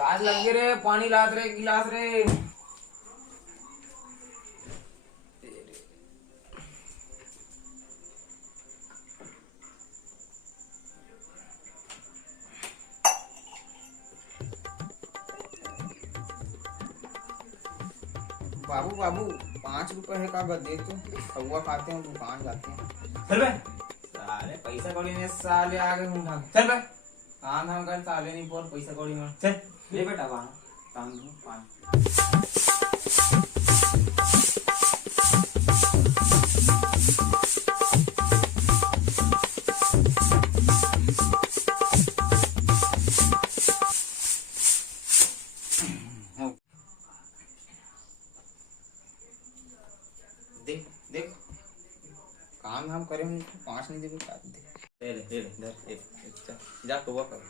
प्यास लग गई रे, पानी लात रे गिलास रे। बाबू बाबू 5 रुपए है का दे तो खौआ खाते हैं, दुकान जाते हैं। चल बे साले, पैसा कौड़ी ने साले आगे मुंह ढाक। चल बे काम धाम कर, साले नहीं बोल पैसा कौड़ी में। चल ले बेटा वहां काम दू 5। देख देख काम धाम करे हम 5 नहीं देवे, क्या दे। ले ले ले ले जा तो वो कर।